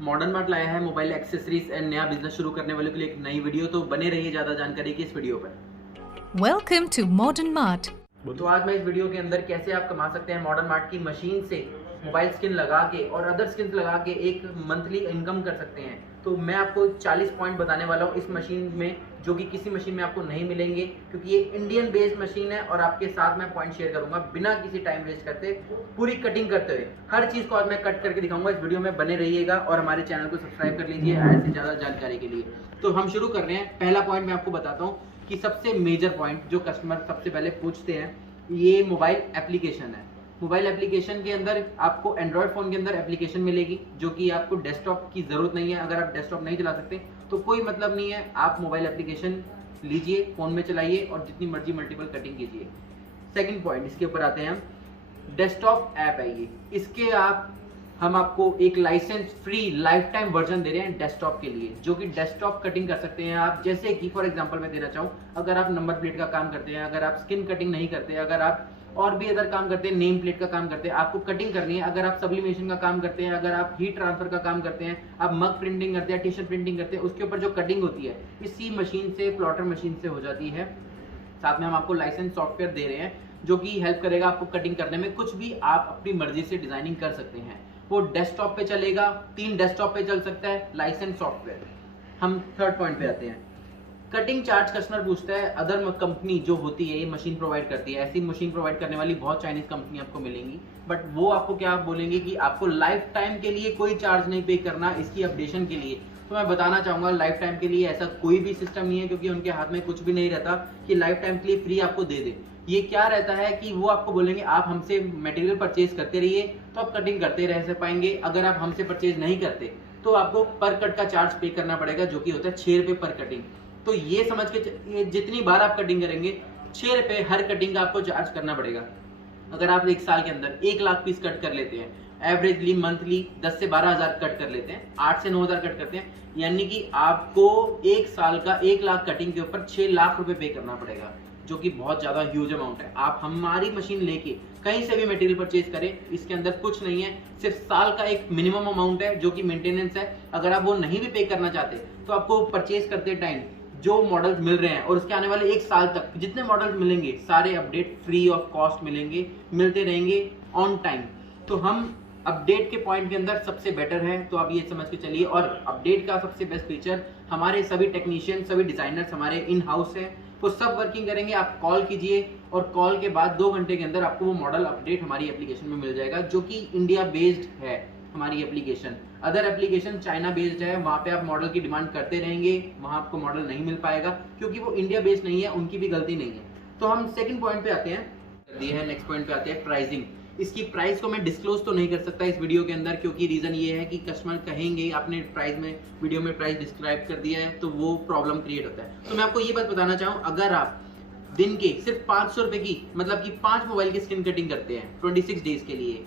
Modern mart लाया है mobile accessories and नया बिजनेस शुरू करने वालों के लिए एक नई वीडियो, तो बने रहिए ज़्यादा जानकारी की इस वीडियो पर। Welcome to Modern Mart. तो आज मैं इस वीडियो के अंदर कैसे आप कमा सकते हैं मॉडर्न मार्ट की मशीन से मोबाइल स्किन लगा के और अदर स्किन लगा के एक मंथली इनकम कर सकते हैं। तो मैं आपको 40 पॉइंट बताने वाला हूँ इस मशीन में, जो कि किसी मशीन में आपको नहीं मिलेंगे, क्योंकि ये इंडियन बेस्ड मशीन है। और आपके साथ मैं पॉइंट शेयर करूंगा बिना किसी टाइम वेस्ट करते, पूरी कटिंग करते हुए। हर चीज़ को आज मैं कट करके दिखाऊंगा। इस वीडियो में बने रहिएगा और हमारे चैनल को सब्सक्राइब कर लीजिए ऐसे ज़्यादा जानकारी के लिए। तो हम शुरू कर रहे हैं। पहला पॉइंट मैं आपको बताता हूँ कि सबसे मेजर पॉइंट जो कस्टमर सबसे पहले पूछते हैं, ये मोबाइल एप्लीकेशन है। मोबाइल एप्लीकेशन के अंदर आपको एंड्रॉयड फ़ोन के अंदर एप्लीकेशन मिलेगी, जो कि आपको डेस्कटॉप की ज़रूरत नहीं है। अगर आप डेस्कटॉप नहीं चला सकते तो कोई मतलब नहीं है, आप मोबाइल एप्लीकेशन लीजिए, फ़ोन में चलाइए और जितनी मर्जी मल्टीपल कटिंग कीजिए। सेकंड पॉइंट, इसके ऊपर आते हैं हम। डेस्कटॉप ऐप है ये, इसके हम आपको एक licence free lifetime version दे रहे हैं डेस्कटॉप के लिए, जो कि डेस्कटॉप कटिंग कर सकते हैं आप। जैसे कि फॉर एग्जांपल मैं देना चाहूँ, अगर आप नंबर प्लेट का काम करते हैं, अगर आप स्किन कटिंग नहीं करते, अगर आप और भी अदर काम करते हैं, नेम प्लेट का काम करते हैं, आपको कटिंग करनी है, अगर आप सब्लिमेशन का काम करते हैं, अगर आप हीट ट्रांसफर का काम करते हैं, आप मग प्रिंटिंग करते हैं, टी शर्ट प्रिंटिंग करते हैं, उसके ऊपर जो कटिंग होती है इसी मशीन से, प्लॉटर मशीन से हो जाती है। साथ में हम आपको लाइसेंस सॉफ्टवेयर दे रहे हैं, जो कि हेल्प करेगा आपको कटिंग करने में। कुछ भी आप अपनी मर्जी से डिजाइनिंग कर सकते हैं। वो डेस्कटॉप पे चलेगा, 3 डेस्कटॉप पे चल सकता है, लाइसेंस सॉफ्टवेयर। हम थर्ड पॉइंट पे आते हैं। कटिंग चार्ज कस्टमर पूछता है। अदर कंपनी जो होती है ये मशीन प्रोवाइड करती है, ऐसी मशीन प्रोवाइड करने वाली बहुत चाइनीज कंपनी आपको मिलेंगी, बट वो आपको क्या बोलेंगे कि आपको लाइफ टाइम के लिए कोई चार्ज नहीं पे करना इसकी अपडेशन के लिए। तो मैं बताना चाहूंगा, लाइफ टाइम के लिए ऐसा कोई भी सिस्टम नहीं है, क्योंकि उनके हाथ में कुछ भी नहीं रहता कि लाइफ टाइम के लिए फ्री आपको दे दे। ये क्या रहता है कि वो आपको बोलेंगे आप हमसे मटेरियल परचेज करते रहिए तो आप कटिंग करते रह पाएंगे। अगर आप हमसे परचेज नहीं करते तो आपको पर कट का चार्ज पे करना पड़ेगा, जो कि होता है 6 रुपये पर कटिंग। तो ये समझ के जितनी बार आप कटिंग करेंगे 6 रुपये हर कटिंग का आपको चार्ज करना पड़ेगा। अगर आप एक साल के अंदर 1 लाख पीस कट कर लेते हैं, एवरेजली मंथली 10 से 12 हज़ार कट कर लेते हैं, 8 से 9 हज़ार कट करते हैं, यानी कि आपको एक साल का 1 लाख कटिंग के ऊपर 6 लाख रुपए पे करना पड़ेगा, जो कि बहुत ज्यादा ह्यूज अमाउंट है। आप हमारी मशीन लेके कहीं से भी मटेरियल परचेज करें, इसके अंदर कुछ नहीं है, सिर्फ साल का एक मिनिमम अमाउंट है जो कि मेंटेनेंस है। अगर आप वो नहीं भी पे करना चाहते तो आपको परचेज करते टाइम जो मॉडल्स मिल रहे हैं और उसके आने वाले 1 साल तक जितने मॉडल्स मिलेंगे सारे अपडेट फ्री ऑफ कॉस्ट मिलेंगे, मिलते रहेंगे ऑन टाइम। तो हम अपडेट के पॉइंट के अंदर सबसे बेटर है, तो आप ये समझ के चलिए। और अपडेट का सबसे बेस्ट फीचर, हमारे सभी टेक्नीशियन, सभी डिजाइनर्स हमारे इन हाउस है, वो सब वर्किंग करेंगे। आप कॉल कीजिए और कॉल के बाद 2 घंटे के अंदर आपको वो मॉडल अपडेट हमारी एप्लीकेशन में मिल जाएगा, जो कि इंडिया बेस्ड है हमारी application. Other application China based है, वहाँ पे आप मॉडल की डिमांड करते रहेंगे, वहाँ आपको मॉडल नहीं मिल पाएगा, क्योंकि वो इंडिया बेस्ड नहीं है, उनकी भी गलती नहीं है। तो हम सेकंड पॉइंट पे आते हैं, नेक्स्ट पॉइंट पे आते हैं प्राइसिंग। इसकी प्राइस को मैं डिस्क्लोज तो नहीं कर सकता इस वीडियो के अंदर, क्योंकि रीजन ये है कि कस्टमर कहेंगे आपने प्राइस में वीडियो में प्राइस डिस्क्राइब कर दिया है, तो वो प्रॉब्लम क्रिएट होता है। तो मैं आपको ये बात बताना चाहूँ, अगर आप दिन के सिर्फ 500 रुपए की, मतलब कि 5 मोबाइल की स्किन कटिंग करते हैं 26 डेज के लिए,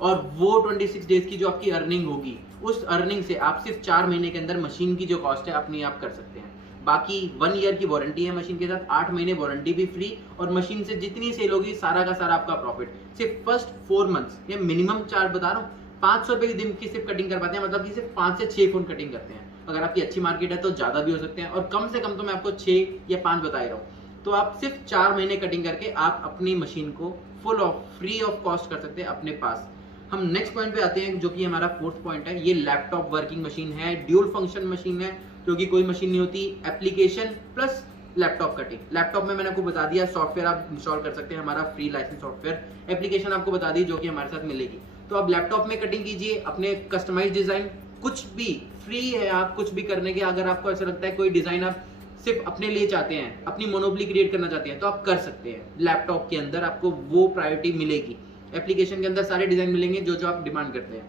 और वो 26 डेज की जो आपकी अर्निंग होगी, उस अर्निंग से आप सिर्फ 4 महीने के अंदर मशीन की जो कॉस्ट है अपनी आप कर सकते हैं। बाकी 1 ईयर की वारंटी है मशीन के साथ, 8 महीने वारंटी भी फ्री, और मशीन से जितनी सेल होगी सारा का सारा आपका प्रॉफिट। सिर्फ फर्स्ट 4 मंथ्स, ये मिनिमम चार्ज बता रहा हूँ, 500 रुपए की दिन की सिर्फ कटिंग कर पाते हैं, मतलब कि सिर्फ 5 से 6 फोन कटिंग करते हैं। अगर आपकी अच्छी मार्केट है तो ज्यादा भी हो सकते हैं, और कम से कम तो मैं आपको 6 या 5 बता रहा हूँ। तो आप सिर्फ 4 महीने कटिंग करके आप अपनी मशीन को full of free of cost कर सकते हैं अपने पास। हम नेक्स्ट पॉइंट पे आते हैं, जो कि हमारा 4th पॉइंट है। ये लैपटॉप वर्किंग मशीन है, ड्यूल फंक्शन मशीन है, क्योंकि कोई मशीन नहीं होती, application plus laptop cutting. Laptop में मैंने आपको बता दिया सॉफ्टवेयर आप इंस्टॉल कर सकते हैं, हमारा फ्री लाइसेंस सॉफ्टवेयर। एप्लीकेशन आपको बता दी जो कि हमारे साथ मिलेगी। तो आप लैपटॉप में कटिंग कीजिए, अपने कस्टमाइज डिजाइन, कुछ भी फ्री है, आप कुछ भी करने के। अगर आपको ऐसा लगता है कोई डिजाइन आप सिर्फ अपने लिए चाहते हैं, अपनी मोनोपोली क्रिएट करना चाहते हैं, तो आप कर सकते हैं। लैपटॉप के अंदर आपको वो प्रायोरिटी मिलेगी, एप्लीकेशन के अंदर सारे डिजाइन मिलेंगे जो आप डिमांड करते हैं।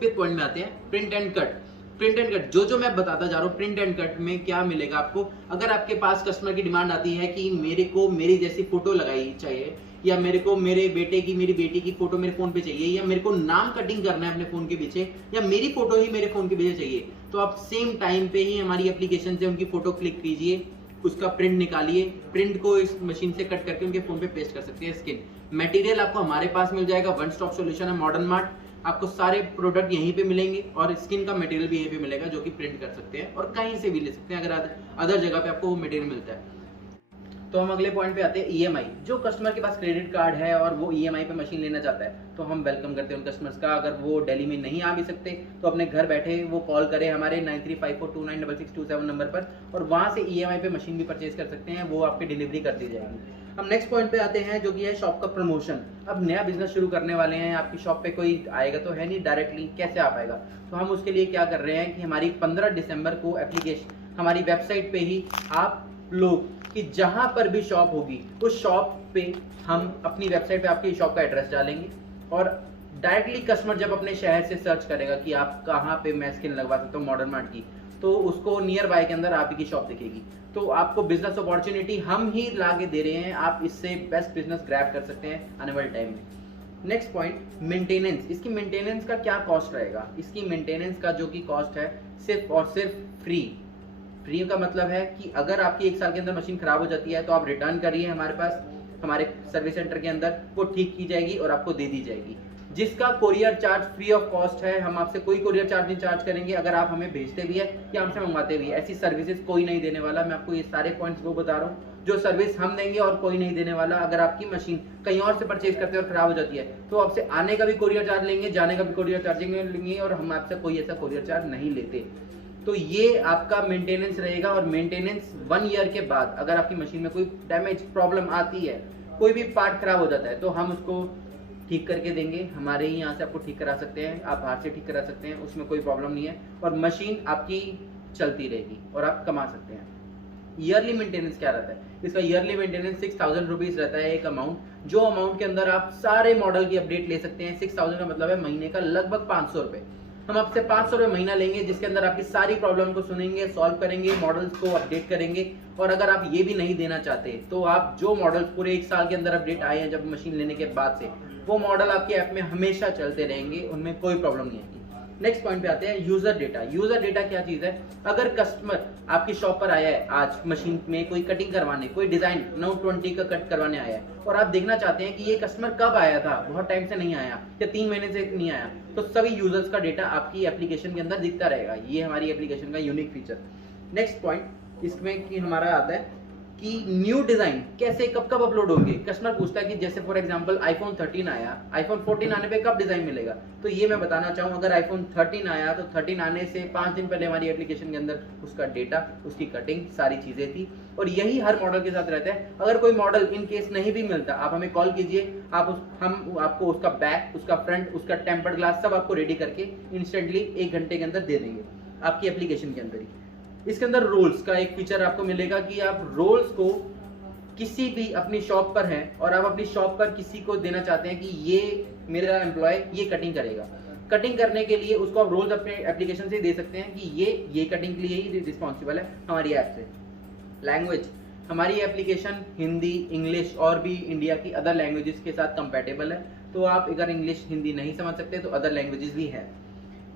5th पॉइंट में आते हैं, print and cut. Print and cut जो मैं बताता जा रहा हूँ, प्रिंट एंड कट में क्या मिलेगा आपको। अगर आपके पास कस्टमर की डिमांड आती है कि मेरे को मेरी जैसी फोटो लगाई चाहिए, या मेरे को मेरे बेटे की, मेरी बेटी की फोटो मेरे फोन पे चाहिए, या मेरे को नाम कटिंग करना है अपने फोन के पीछे, या मेरी फोटो ही मेरे फोन के पीछे चाहिए, तो आप सेम टाइम पे ही हमारी एप्लीकेशन से उनकी फोटो क्लिक कीजिए, उसका प्रिंट निकालिए, प्रिंट को इस मशीन से कट करके उनके फोन पे पेस्ट कर सकते हैं स्किन। मटेरियल आपको हमारे पास मिल जाएगा, वन स्टॉप सॉल्यूशन है मॉडर्न मार्ट। आपको सारे प्रोडक्ट यहीं पे मिलेंगे और स्किन का मटेरियल भी यहीं पे मिलेगा जो कि प्रिंट कर सकते हैं और कहीं से भी ले सकते हैं अगर अदर जगह पे आपको वो मटेरियल मिलता है। तो हम अगले पॉइंट पे आते हैं ईएमआई। जो कस्टमर के पास क्रेडिट कार्ड है और वो ईएमआई पे मशीन लेना चाहता है तो हम वेलकम करते हैं उन कस्टमर्स का। अगर वो दिल्ली में नहीं आ भी सकते तो अपने घर बैठे वो कॉल करें हमारे 9354296627 नंबर पर और वहाँ से ईएमआई पे मशीन भी परचेज कर सकते हैं, वो आपकी डिलीवरी कर दी जाएगी। हम नेक्स्ट पॉइंट पे आते हैं जो कि है शॉप का प्रमोशन। अब नया बिजनेस शुरू करने वाले हैं, आपकी शॉप पे कोई आएगा तो है नहीं, डायरेक्टली कैसे आ पाएगा। तो हम उसके लिए क्या कर रहे हैं कि हमारी 15 दिसंबर को एप्लीकेशन हमारी वेबसाइट पे ही आप लोग कि जहां पर भी शॉप होगी उस शॉप पे हम अपनी वेबसाइट पे आपकी शॉप का एड्रेस डालेंगे और डायरेक्टली कस्टमर जब अपने शहर से सर्च करेगा कि आप कहाँ पे मैं स्किन लगवा सकता हूँ मॉडर्न मार्ट की, तो उसको नियर बाय के अंदर आप ही की शॉप दिखेगी। तो आपको बिजनेस अपॉर्चुनिटी हम ही लाके दे रहे हैं, आप इससे बेस्ट बिजनेस ग्रैब कर सकते हैं आने वाले टाइम में। Next point, maintenance. इसकी मेंटेनेंस का क्या कॉस्ट रहेगा? इसकी मेंटेनेंस का जो कि कॉस्ट है सिर्फ और सिर्फ फ्री का मतलब है कि अगर आपकी 1 साल के अंदर मशीन खराब हो जाती है तो आप रिटर्न करिए हमारे पास, हमारे सर्विस सेंटर के अंदर वो ठीक की जाएगी और आपको दे दी जाएगी, जिसका courier charge free of cost है। हम आपसे कोई कोरियर चार्ज नहीं चार्ज करेंगे अगर आप हमें भेजते भी है या हमसे मंगवाते भी है, ऐसी सर्विसेज कोई नहीं देने वाला। मैं आपको ये सारे पॉइंट्स वो बता रहा हूँ जो सर्विस हम देंगे और कोई नहीं देने वाला। अगर आपकी मशीन कहीं और से परचेज करते हैं और खराब हो जाती है तो आपसे आने का भी कोरियर चार्ज लेंगे, जाने का भी कोरियर चार्जिंग लेंगे और हम आपसे कोई ऐसा कोरियर चार्ज नहीं लेते। तो ये आपका मेंटेनेंस रहेगा और मेंटेनेंस 1 ईयर के बाद अगर आपकी मशीन में कोई डैमेज प्रॉब्लम आती है, कोई भी पार्ट खराब हो जाता है तो हम उसको ठीक करके देंगे। हमारे ही यहाँ से आपको ठीक करा सकते हैं, आप बाहर से ठीक करा सकते हैं, उसमें कोई प्रॉब्लम नहीं है और मशीन आपकी चलती रहेगी और आप कमा सकते हैं। ईयरली मेंटेनेंस क्या रहता है? इसका ईयरली मेंटेनेंस 6000 रुपीज रहता है एक अमाउंट, जो अमाउंट के अंदर आप सारे मॉडल की अपडेट ले सकते हैं। 6000 का मतलब है महीने का लगभग 500 रुपए। हम आपसे 500 रुपए महीना लेंगे जिसके अंदर आपकी सारी प्रॉब्लम को सुनेंगे, सॉल्व करेंगे, मॉडल्स को अपडेट करेंगे। और अगर आप ये भी नहीं देना चाहते तो आप जो मॉडल्स पूरे 1 साल के अंदर अपडेट आए हैं जब मशीन लेने के बाद से, वो मॉडल आपके ऐप में हमेशा चलते रहेंगे, उनमें कोई प्रॉब्लम नहीं आएगी। नेक्स्ट पॉइंट पे आते हैं यूजर डेटा। यूजर डेटा क्या चीज है? अगर कस्टमर आपकी शॉप पर आया है आज मशीन में कोई कटिंग करवाने, कोई डिजाइन No.1 का कट करवाने आया है और आप देखना चाहते हैं कि ये कस्टमर कब आया था, बहुत टाइम से नहीं आया या 3 महीने से नहीं आया, तो सभी यूजर्स का डेटा आपकी एप्लीकेशन के अंदर दिखता रहेगा। ये हमारी एप्लीकेशन का यूनिक फीचर। नेक्स्ट पॉइंट इसमें कि हमारा आता है कि न्यू डिजाइन कैसे कब अपलोड होंगे। कस्टमर पूछता है कि जैसे फॉर एग्जांपल iPhone 13 आया, iPhone 14 आने पे कब डिजाइन मिलेगा? तो ये मैं बताना चाहूँ, अगर iPhone 13 आया तो 13 आने से 5 दिन पहले हमारी एप्लीकेशन के अंदर उसका डेटा, उसकी कटिंग, सारी चीजें थी और यही हर मॉडल के साथ रहता है। अगर कोई मॉडल इन केस नहीं भी मिलता, आप हमें कॉल कीजिए, हम आपको उसका बैक, उसका फ्रंट, उसका टेम्पर्ड ग्लास सब आपको रेडी करके इंस्टेंटली 1 घंटे के अंदर दे देंगे आपकी एप्लीकेशन के अंदर ही। इसके अंदर रोल्स का एक फीचर आपको मिलेगा कि आप रोल्स को किसी भी अपनी शॉप पर हैं और आप अपनी शॉप पर किसी को देना चाहते हैं कि ये मेरा एम्प्लॉय ये कटिंग करेगा, कटिंग करने के लिए उसको आप रोल्स अपने एप्लीकेशन से दे सकते हैं कि ये कटिंग के लिए ही रिस्पॉन्सिबल है हमारी ऐप से। लैंग्वेज, हमारी एप्लीकेशन हिंदी, इंग्लिश और भी इंडिया की अदर लैंग्वेजेस के साथ कंपेटेबल है, तो आप अगर इंग्लिश हिंदी नहीं समझ सकते तो अदर लैंग्वेजेस भी है।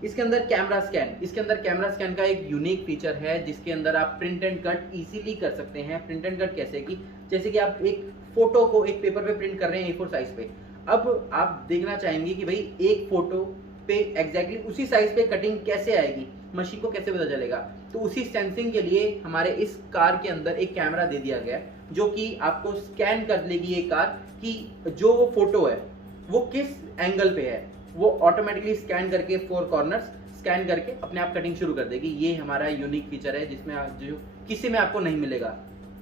इसके अंदर कैमरा स्कैन, इसके अंदर कैमरा स्कैन का एक यूनिक फीचर है जिसके अंदर आप प्रिंट एंड कट इजीली कर सकते हैं। प्रिंट एंड कट कैसे कि जैसे कि आप एक फोटो को एक पेपर पे प्रिंट कर रहे हैं A4 साइज पे, अब आप देखना चाहेंगे कि भाई एक फोटो पे एग्जैक्टली उसी साइज पे कटिंग कैसे आएगी, मशीन को कैसे पता चलेगा? तो उसी सेंसिंग के लिए हमारे इस कार के अंदर एक कैमरा दे दिया गया है जो कि आपको स्कैन कर लेगी ये कार कि जो वो फोटो है वो किस एंगल पे है, वो ऑटोमेटिकली स्कैन करके 4 कॉर्नर्स स्कैन करके अपने आप कटिंग शुरू कर देगी। ये हमारा यूनिक फीचर है जिसमें जो किसी में आपको नहीं मिलेगा।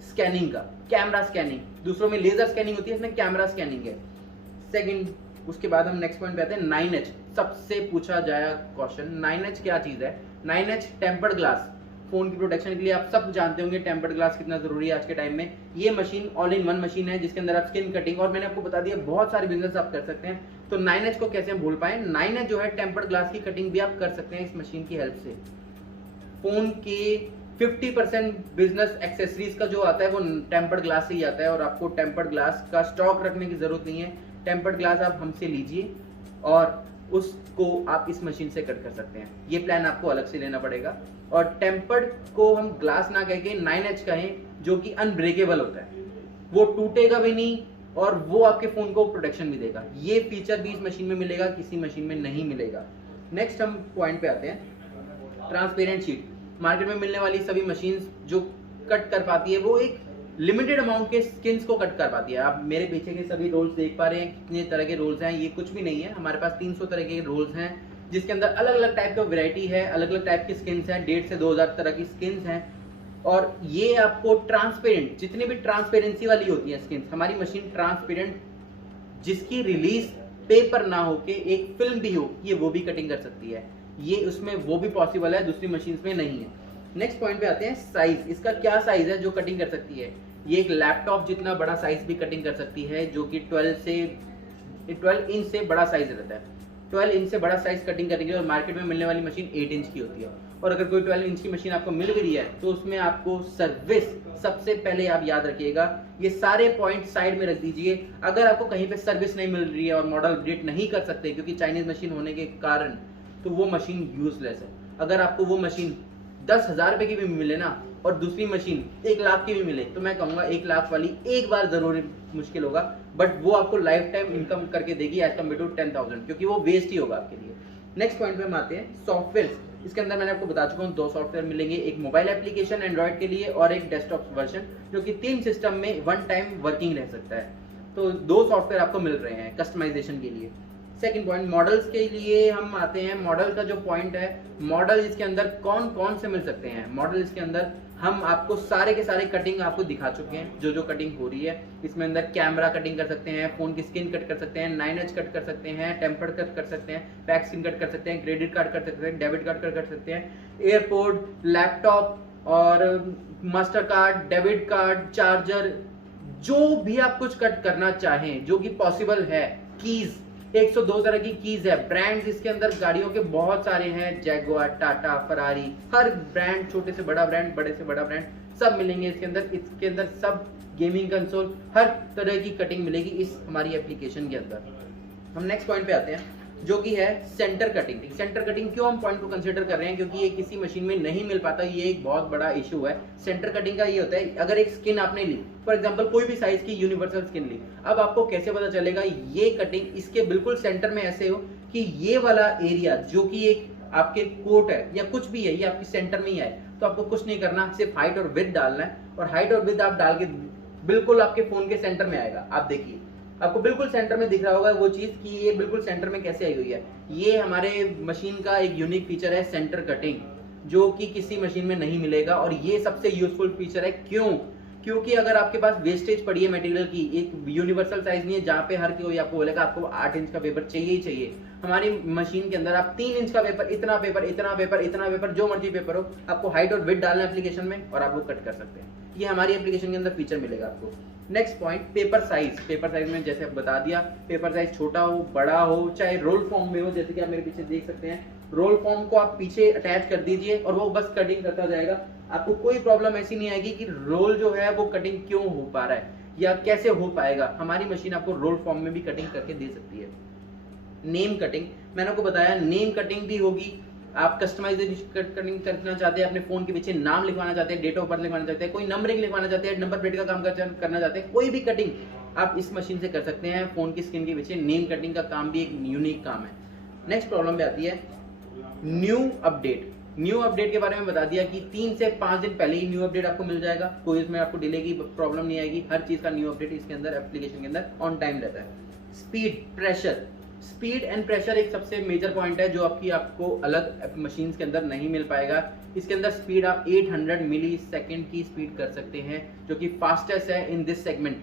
स्कैनिंग का, कैमरा स्कैनिंग, दूसरों में लेजर स्कैनिंग होती है, इसमें कैमरा स्कैनिंग है। सेकंड, उसके बाद हम नेक्स्ट पॉइंट पे आते हैं 9H, सबसे पूछा जाया क्वेश्चन। 9H क्या चीज है? 9H टेम्पर्ड ग्लास, फोन की प्रोटेक्शन के लिए आप सब जानते होंगे टेम्पर्ड ग्लास कितना जरूरी है आज के टाइम में। ये machine all in one machine है जिसके अंदर आप स्किन कटिंग और मैंने आपको बता दिया बहुत सारे बिजनेस आप कर सकते हैं। तो 9H को कैसे हम भूल पाए? 9H जो है टेम्पर्ड ग्लास की कटिंग भी आप कर सकते हैं इस मशीन की हेल्प से। फोन के 50% बिजनेस एक्सेसरीज का जो आता है वो टेम्पर्ड ग्लास से ही आता है और आपको टेम्पर्ड ग्लास का स्टॉक रखने की जरूरत नहीं है। टेम्पर्ड ग्लास आप हमसे लीजिए और उसको आप इस मशीन से कट कर सकते हैं। ये प्लान आपको अलग से लेना पड़ेगा। और टेम्पर्ड को हम ग्लास ना कह के 9H कहें जो कि अनब्रेकेबल होता है, वो टूटेगा भी नहीं, और वो आपके फ़ोन को प्रोटेक्शन भी देगा। ये फीचर भी इस मशीन में मिलेगा, किसी मशीन में नहीं मिलेगा। नेक्स्ट हम पॉइंट पे आते हैं, ट्रांसपेरेंट शीट। मार्केट में मिलने वाली सभी मशीन्स जो कट कर पाती है वो एक लिमिटेड अमाउंट के स्किन्स को कट कर पाती है। आप मेरे पीछे के सभी रोल्स देख पा रहे हैं, कितने तरह के रोल्स हैं। ये कुछ भी नहीं है, हमारे पास 300 तरह के रोल्स हैं, जिसके अंदर अलग अलग टाइप का वैरायटी है, अलग अलग टाइप की स्किन्स हैं, 1,500 से 2,000 तरह की स्किन्स हैं। और ये आपको ट्रांसपेरेंट, जितनी भी ट्रांसपेरेंसी वाली होती है स्किन्स, हमारी मशीन ट्रांसपेरेंट जिसकी रिलीज पेपर ना हो के एक फिल्म भी हो, ये वो भी कटिंग कर सकती है। ये उसमें वो भी पॉसिबल है, दूसरी मशीन में नहीं है। नेक्स्ट पॉइंट पे आते हैं, साइज। इसका क्या साइज है जो कटिंग कर सकती है? ये एक लैपटॉप जितना बड़ा साइज भी कटिंग कर सकती है, जो कि 12 इंच से बड़ा साइज रहता है। 12 इंच से बड़ा साइज कटिंग करेंगे और मार्केट में मिलने वाली मशीन 8 इंच की होती है। और अगर कोई 12 इंच की मशीन आपको मिल गई है तो उसमें आपको सर्विस सबसे पहले आप याद रखिएगा, ये सारे पॉइंट साइड में रख दीजिए। अगर आपको कहीं पे सर्विस नहीं मिल रही है और मॉडल अपडेट नहीं कर सकते क्योंकि चाइनीज मशीन होने के कारण, तो वो मशीन यूजलेस है। अगर आपको वो मशीन 10,000 रुपए की भी मिले ना और दूसरी मशीन 1 लाख की भी मिले, तो मैं कहूंगा 1 लाख वाली एक बार जरूर मुश्किल होगा, बट वो आपको लाइफ टाइम इनकम करके देगी एज कम्पेयर टू 10,000, क्योंकि वो वेस्ट ही होगा आपके लिए। नेक्स्ट पॉइंट पे हम आते हैं, सॉफ्टवेयर। इसके अंदर मैंने आपको बता चुका हूँ 2 सॉफ्टवेयर मिलेंगे, एक मोबाइल एप्लीकेशन एंड्रॉइड के लिए और एक डेस्कटॉप वर्जन, जो कि 3 सिस्टम में 1 टाइम वर्किंग रह सकता है। तो 2 सॉफ्टवेयर आपको मिल रहे हैं कस्टमाइजेशन के लिए। सेकंड पॉइंट, मॉडल्स के लिए हम आते हैं। मॉडल का जो पॉइंट है, मॉडल इसके अंदर कौन कौन से मिल सकते हैं? मॉडल इसके अंदर हम आपको सारे के सारे कटिंग आपको दिखा चुके हैं, जो जो कटिंग हो रही है। इसमें अंदर कैमरा कटिंग कर सकते हैं, फोन की स्क्रीन कट कर सकते हैं, 9H कट कर सकते हैं, टेम्पर्ड कट कर सकते हैं, पैक स्क्रीन कट कर सकते हैं, क्रेडिट कार्ड कर सकते हैं, डेबिट कार्ड कट कर सकते हैं, एयरपोर्ट, लैपटॉप और master card, debit card, charger, जो भी आप कुछ कट करना चाहें जो कि पॉसिबल है। कीज, 102 तरह की कीज है। ब्रांड्स इसके अंदर गाड़ियों के बहुत सारे हैं, जैगुआर, टाटा, फरारी, हर ब्रांड, छोटे से बड़ा ब्रांड, बड़े से बड़ा ब्रांड, सब मिलेंगे इसके अंदर। इसके अंदर सब गेमिंग कंसोल, हर तरह की कटिंग मिलेगी इस हमारी एप्लीकेशन के अंदर। हम नेक्स्ट पॉइंट पे आते हैं, जो कि है सेंटर कटिंग। सेंटर कटिंग क्यों हम पॉइंट को कंसीडर कर रहे हैं? क्योंकि ये किसी मशीन में नहीं मिल पाता, ये एक बहुत बड़ा इशू है। सेंटर कटिंग का ये होता है, अगर एक स्किन आपने ली, फॉर एग्जांपल कोई भी साइज की यूनिवर्सल स्किन ली, अब आपको कैसे पता चलेगा ये कटिंग इसके बिल्कुल सेंटर में ऐसे हो कि ये वाला एरिया जो कि एक आपके कोट है या कुछ भी है, ये आपके सेंटर में ही आए। तो आपको कुछ नहीं करना, सिर्फ हाइट और विड्थ डालना है, और हाइट और विड्थ आप डाल के बिल्कुल आपके फोन के सेंटर में आएगा। आप देखिए, आपको बिल्कुल सेंटर में दिख रहा होगा वो चीज कि ये बिल्कुल सेंटर में कैसे आई हुई है। ये हमारे मशीन का एक यूनिक फीचर है, सेंटर कटिंग, जो कि किसी मशीन में नहीं मिलेगा। और ये सबसे यूजफुल फीचर है। क्यों? क्योंकि अगर आपके पास वेस्टेज पड़ी है मटेरियल की, एक यूनिवर्सल साइज नहीं है जहाँ पे हर कोई आपको बोलेगा आपको 8 इंच का पेपर चाहिए ही चाहिए। हमारी मशीन के अंदर आप 3 इंच का पेपर, इतना पेपर, इतना पेपर, इतना पेपर, जो मर्जी पेपर हो, आपको हाइट और विड्थ डालना है एप्लीकेशन में और आप वो कट कर सकते हैं। ये हमारी एप्लीकेशन के अंदर फीचर मिलेगा आपको। Next point, paper size. Paper size में जैसे बता दिया, पेपर साइज छोटा हो, बड़ा हो, चाहे रोल फॉर्म में हो, जैसे कि आप मेरे पीछे देख सकते हैं। रोल फॉर्म को आप पीछे अटैच कर दीजिए और वो बस कटिंग करता जाएगा। आपको कोई प्रॉब्लम ऐसी नहीं आएगी कि रोल जो है वो कटिंग क्यों हो पा रहा है या कैसे हो पाएगा। हमारी मशीन आपको रोल फॉर्म में भी कटिंग करके दे सकती है। नेम कटिंग, मैंने आपको बताया, नेम कटिंग भी होगी। आप कस्टमाइजेशन कटिंग करना चाहते हैं, अपने फोन के पीछे नाम लिखवाना चाहते हैं, डेट ऑफ बर्थ लिखवाना चाहते हैं, कोई नंबरिंग लिखवाना चाहते हैं, नंबर प्लेट का काम करना चाहते हैं, कोई भी कटिंग आप इस मशीन से कर सकते हैं। फोन की स्क्रीन के पीछे नेम कटिंग का काम भी एक यूनिक काम है। नेक्स्ट प्रॉब्लम पे आती है न्यू अपडेट। न्यू अपडेट के बारे में बता दिया कि 3 से 5 दिन पहले ही न्यू अपडेट आपको मिल जाएगा। कोई इसमें आपको डिले की प्रॉब्लम नहीं आएगी। हर चीज का न्यू अपडेट इसके अंदर एप्लीकेशन के अंदर ऑन टाइम रहता है। Speed, pressure, speed and pressure एक सबसे मेजर पॉइंट है जो आपको अलग मशीन्स के अंदर नहीं मिल पाएगा। इसके अंदर स्पीड आप 800 मिली सेकेंड की स्पीड कर सकते हैं, जो कि फास्टेस्ट है इन दिस सेगमेंट।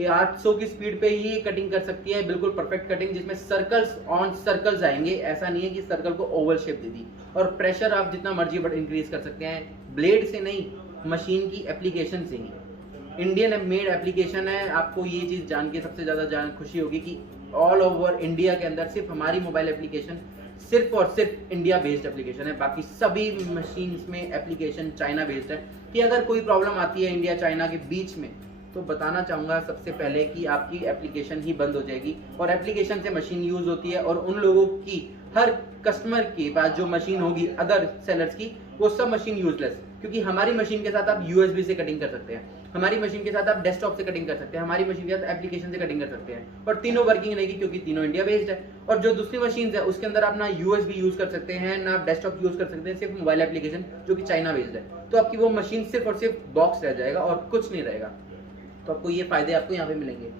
800 की स्पीड पे ही कटिंग कर सकती है, बिल्कुल परफेक्ट कटिंग, जिसमें सर्कल्स ऑन सर्कल्स आएंगे। ऐसा नहीं है कि सर्कल को ओवल शेप दे दी। और प्रेशर आप जितना मर्जी बट इंक्रीज कर सकते हैं, ब्लेड से नहीं, मशीन की एप्लीकेशन से ही। इंडियन मेड एप्लीकेशन है। आपको ये चीज जान के सबसे ज्यादा खुशी होगी कि ऑल ओवर इंडिया के अंदर सिर्फ हमारी मोबाइल एप्लीकेशन सिर्फ और सिर्फ इंडिया बेस्ड एप्लीकेशन है। बाकी सभी मशीन्स में एप्लीकेशन चाइना बेस्ड है। कि अगर कोई प्रॉब्लम आती है इंडिया चाइना के बीच में, तो बताना चाहूंगा सबसे पहले कि आपकी एप्लीकेशन ही बंद हो जाएगी। और एप्लीकेशन से मशीन यूज होती है और उन लोगों की हर कस्टमर के पास जो मशीन होगी अदर सेलर्स की, वो सब मशीन यूजलेस, क्योंकि हमारी मशीन के साथ आप यूएसबी से कटिंग कर सकते हैं, हमारी मशीन के साथ आप डेस्कटॉप से कटिंग कर सकते हैं, हमारी मशीन के साथ एप्लीकेशन से कटिंग कर सकते हैं, और तीनों वर्किंग रहेगी क्योंकि तीनों इंडिया बेस्ड है। और जो दूसरी मशीन है उसके अंदर आप ना यूएसबी यूज कर सकते हैं, ना आप डेस्कटॉप यूज कर सकते हैं, सिर्फ मोबाइल एप्लीकेशन जो कि चाइना बेस्ड है। तो आपकी वो मशीन सिर्फ और सिर्फ बॉक्स रह जाएगा और कुछ नहीं रहेगा। तो आपको ये फायदे आपको यहाँ पे मिलेंगे।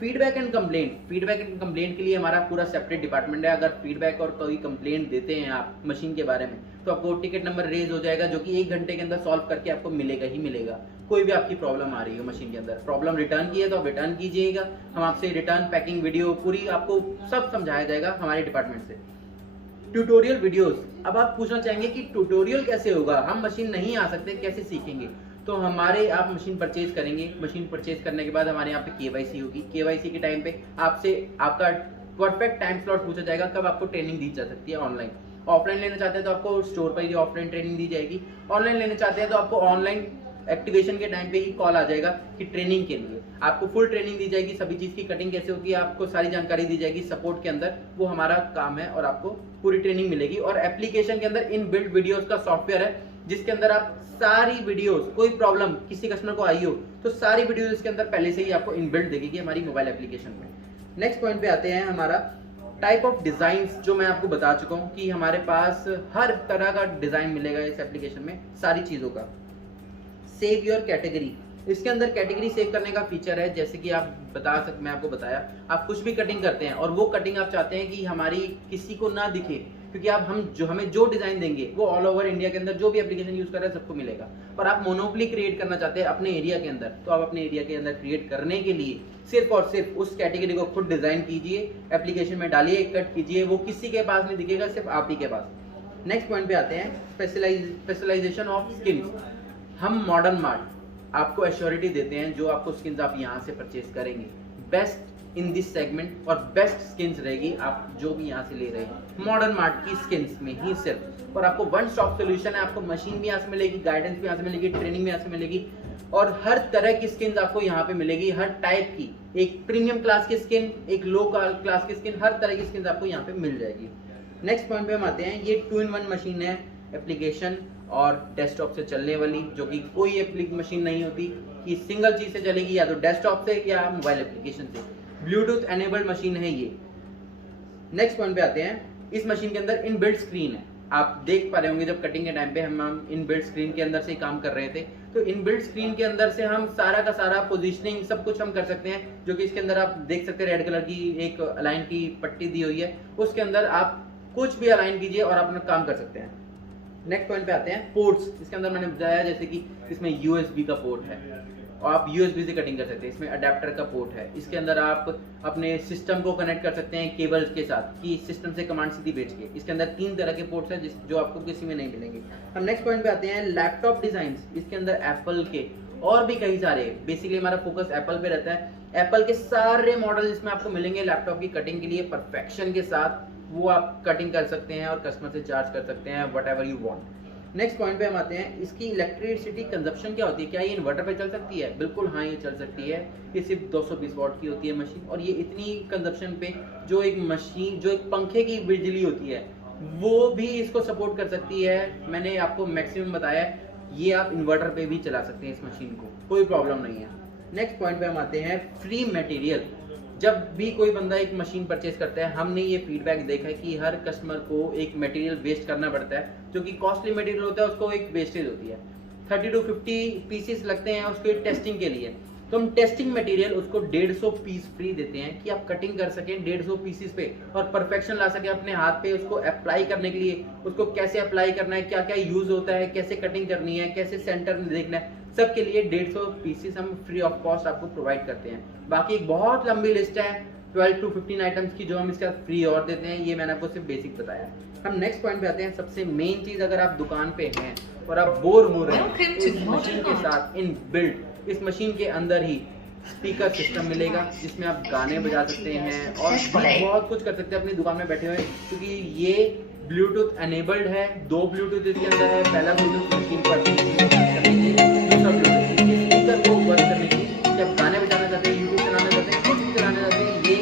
फीडबैक एंड कंप्लेंट के लिए हमारा पूरा सेपरेट डिपार्टमेंट है। अगर फीडबैक और कोई कंप्लेंट देते हैं आप मशीन के बारे में, तो आपको टिकट नंबर रेज हो जाएगा, जो कि 1 घंटे के अंदर सॉल्व करके आपको मिलेगा ही मिलेगा। कोई भी आपकी प्रॉब्लम आ रही हो मशीन के अंदर, प्रॉब्लम रिटर्न की है तो आप रिटर्न कीजिएगा, हम आपसे रिटर्न पैकिंग वीडियो पूरी आपको सब समझाया जाएगा हमारे डिपार्टमेंट से। ट्यूटोरियल वीडियोस, अब आप पूछना चाहेंगे कि ट्यूटोरियल कैसे होगा, हम मशीन नहीं आ सकते, कैसे सीखेंगे? तो हमारे आप मशीन परचेज करेंगे, मशीन परचेज करने के बाद हमारे यहाँ पे केवाईसी होगी, केवाईसी के टाइम पे आपसे आपका परफेक्ट टाइम स्लॉट पूछा जाएगा कब आपको ट्रेनिंग दी जा सकती है ऑनलाइन। ऑफलाइन लेना चाहते हैं तो आपको स्टोर पर ही ऑफलाइन ट्रेनिंग दी जाएगी, ऑनलाइन लेना चाहते हैं तो आपको ऑनलाइन एक्टिवेशन के टाइम पे ही कॉल आ जाएगा कि ट्रेनिंग के लिए आपको फुल ट्रेनिंग दी जाएगी, सभी चीज की कटिंग कैसे होती है आपको सारी जानकारी दी जाएगी सपोर्ट के अंदर, वो हमारा काम है और आपको पूरी ट्रेनिंग मिलेगी। और एप्लीकेशन के अंदर इन बिल्ट वीडियोस का सॉफ्टवेयर है जिसके अंदर आप सारी वीडियोस, कोई प्रॉब्लम किसी कस्टमर को आई हो तो सारी वीडियोस इसके अंदर पहले से ही आपको इनबिल्ट देगी हमारी मोबाइल एप्लीकेशन में। नेक्स्ट पॉइंट पे आते हैं, हमारा टाइप ऑफ डिजाइन्स, जो मैं आपको बता चुका हूँ कि हमारे पास हर तरह का डिजाइन मिलेगा इस एप्लीकेशन में, सारी चीजों का। सेव योर कैटेगरी, इसके अंदर कैटेगरी सेव करने का फीचर है, जैसे कि आप मैं आपको बताया, आप कुछ भी कटिंग करते हैं और वो कटिंग आप चाहते हैं कि हमारी किसी को ना दिखे, क्योंकि आप हमें जो डिजाइन देंगे वो ऑल ओवर इंडिया के अंदर जो भी एप्लीकेशन यूज कर रहे हैं सबको मिलेगा। और आप मोनोपोली क्रिएट करना चाहते हैं अपने एरिया के अंदर, तो आप अपने एरिया के अंदर क्रिएट करने के लिए सिर्फ और सिर्फ उस कैटेगरी को खुद डिजाइन कीजिए, एप्लीकेशन में डालिए, कट कीजिए, वो किसी के पास नहीं दिखेगा, सिर्फ आप ही के पास। नेक्स्ट पॉइंट पे आते हैं, स्पेशलाइजेशन ऑफ स्किन। हम मॉडर्न मार्ट आपको एश्योरिटी देते हैं, जो आपको स्किन्स आप यहाँ से परचेज करेंगे बेस्ट इन दिस सेगमेंट और बेस्ट स्किन्स रहेगी आप जो भी यहाँ से ले रहे हैं मॉडर्न मार्ट की स्किन्स में ही सिर्फ। और आपको वन स्टॉप सोल्यूशन है, आपको मशीन भी यहाँ से मिलेगी, गाइडेंस भी यहाँ से मिलेगी, ट्रेनिंग भी यहाँ से मिलेगी, और हर तरह की स्किन्स आपको यहाँ पे मिलेगी, हर टाइप की, एक प्रीमियम क्लास की स्किन, एक लो क्लास की स्किन, हर तरह की स्किन आपको यहाँ पे मिल जाएगी। नेक्स्ट पॉइंट पे हम आते हैं, ये 2-in-1 मशीन है, एप्लीकेशन और डेस्कटॉप से चलने वाली, जो कि कोई मशीन नहीं होती कि सिंगल चीज से चलेगी, या तो डेस्कटॉप से या मोबाइल एप्लीकेशन से। ब्लूटूथ एनेबल्ड मशीन है ये। नेक्स्ट पॉइंट पे आते हैं, इस मशीन के अंदर इनबिल्ट स्क्रीन है, आप देख पा रहे होंगे जब कटिंग के टाइम पे हम इनबिल्ट स्क्रीन के अंदर से काम कर रहे थे, तो इनबिल्ट स्क्रीन के अंदर से हम सारा का सारा पोजीशनिंग सब कुछ हम कर सकते हैं, जो कि इसके अंदर आप देख सकते हैं रेड कलर की एक अलाइन की पट्टी दी हुई है, उसके अंदर आप कुछ भी अलाइन कीजिए और अपना काम कर सकते हैं। नेक्स्ट पॉइंट पे आते हैं, पोर्ट्स। इसके अंदर मैंने बताया जैसे कि इसमें यूएसबी का पोर्ट है और आप यूएसबी से कटिंग कर सकते हैं, इसमें अडेप्टर का पोर्ट है, इसके अंदर आप अपने सिस्टम को कनेक्ट कर सकते हैं केबल्स के साथ कि सिस्टम से कमांड सीधी भेज के। इसके अंदर 3 तरह के पोर्ट्स हैं जो आपको किसी में नहीं मिलेंगे। हम नेक्स्ट पॉइंट पे आते हैं, लैपटॉप डिजाइन। इसके अंदर एप्पल के और भी कई सारे, बेसिकली हमारा फोकस एप्पल पे रहता है, एप्पल के सारे मॉडल इसमें आपको मिलेंगे लैपटॉप की कटिंग के लिए परफेक्शन के साथ, वो आप कटिंग कर सकते हैं और कस्टमर से चार्ज कर सकते हैं whatever you want. Next point पे हम आते हैं, इसकी इलेक्ट्रिसिटी कंजप्शन क्या होती है, क्या ये इन्वर्टर पे चल सकती है? बिल्कुल हाँ, ये चल सकती है। ये सिर्फ 220 वाट की होती है मशीन, और ये इतनी कंजप्शन पे जो एक पंखे की बिजली होती है वो भी इसको सपोर्ट कर सकती है। मैंने आपको मैक्सिमम बताया, ये आप इन्वर्टर पे भी चला सकते हैं इस मशीन को, कोई प्रॉब्लम नहीं है। नेक्स्ट पॉइंट पे हम आते हैं, फ्री मटेरियल। जब भी कोई बंदा एक मशीन परचेज करता है, हमने ये फीडबैक देखा है कि हर कस्टमर को एक मटेरियल वेस्ट करना पड़ता है, जो कि कॉस्टली मटेरियल होता है, उसको एक वेस्टेज होती है। 30 to 50 पीसेस लगते हैं उसके टेस्टिंग के लिए, तो हम टेस्टिंग मटेरियल उसको 150 पीस फ्री देते हैं कि आप कटिंग कर सकें 150 पीसेस पे और परफेक्शन ला सकें अपने हाथ पे। उसको अप्लाई करने के लिए, उसको कैसे अप्लाई करना है, क्या क्या यूज होता है, कैसे कटिंग करनी है, कैसे सेंटर में देखना है, सब के लिए 150 पीसेस हम फ्री ऑफ कॉस्ट आपको प्रोवाइड करते हैं। बाकी एक बहुत लंबी लिस्ट है 12 to 15 आइटम्स की जो हम इसका फ्री और देते हैं, ये मैंने आपको सिर्फ बेसिक बताया। हम नेक्स्ट पॉइंट पे आते हैं, सबसे मेन चीज, अगर आप दुकान पे हैं और आप बोर हो रहे हैं, इस मशीन के साथ इन बिल्ट इस मशीन के अंदर ही स्पीकर सिस्टम मिलेगा जिसमें आप गाने बजा सकते हैं और बहुत कुछ कर सकते हैं अपनी दुकान में बैठे हुए, क्योंकि ये ब्लूटूथ एनेबल्ड है। 2 ब्लूटूथ इसके अंदर है, पहला ब्लूटूथ मशीन पर दूसरा ब्लूटूथ स्पीकर को वर्क करने की, जब गाने बजाना चाहते हैं, यूट्यूब चलाना चाहते हैं, कुछ भी चलाना चाहते हैं, ये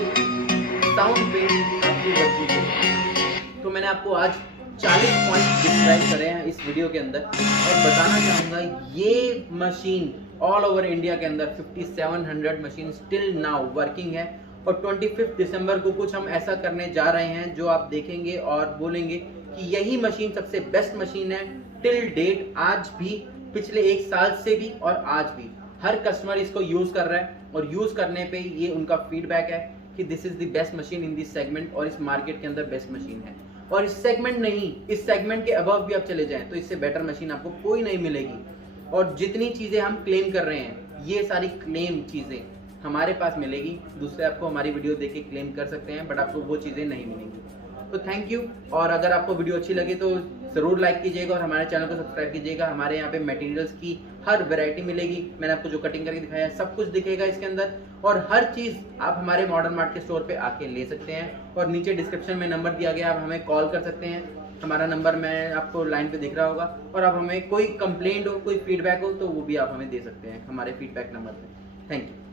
साउंड बेस आपकी वर्किंग है। तो आज 40 पॉइंट डिस्क्राइब करे हैं इस वीडियो के अंदर और बताना चाहूँगा ये मशीन ऑल ओवर इंडिया के अंदर 5700 मशीन स्टिल नाउ वर्किंग है और 25 दिसंबर को कुछ हम ऐसा करने जा रहे हैं जो आप देखेंगे और बोलेंगे कि यही मशीन सबसे बेस्ट मशीन है टिल डेट। आज भी, पिछले 1 साल से भी और आज भी हर कस्टमर इसको यूज कर रहा है और यूज करने पे ये उनका फीडबैक है कि this is the best machine in this segment और इस मार्केट के अंदर बेस्ट मशीन है। और इस सेगमेंट नहीं, इस सेगमेंट के अबव भी आप चले जाएं तो इससे बेटर मशीन आपको कोई नहीं मिलेगी। और जितनी चीजें हम क्लेम कर रहे हैं ये सारी क्लेम चीजें हमारे पास मिलेगी, दूसरे आपको हमारी वीडियो देख के क्लेम कर सकते हैं बट आपको वो चीजें नहीं मिलेंगी। तो थैंक यू, और अगर आपको वीडियो अच्छी लगे तो ज़रूर लाइक कीजिएगा और हमारे चैनल को सब्सक्राइब कीजिएगा। हमारे यहाँ पे मटेरियल्स की हर वैरायटी मिलेगी, मैंने आपको जो कटिंग करके दिखाया है सब कुछ दिखेगा इसके अंदर और हर चीज़ आप हमारे मॉडर्न मार्ट के स्टोर पे आके ले सकते हैं। और नीचे डिस्क्रिप्शन में नंबर दिया गया, आप हमें कॉल कर सकते हैं, हमारा नंबर मैं आपको लाइन पे दिख रहा होगा और आप हमें कोई कंप्लेंट हो, कोई फीडबैक हो तो वो भी आप हमें दे सकते हैं हमारे फीडबैक नंबर पे। Thank you.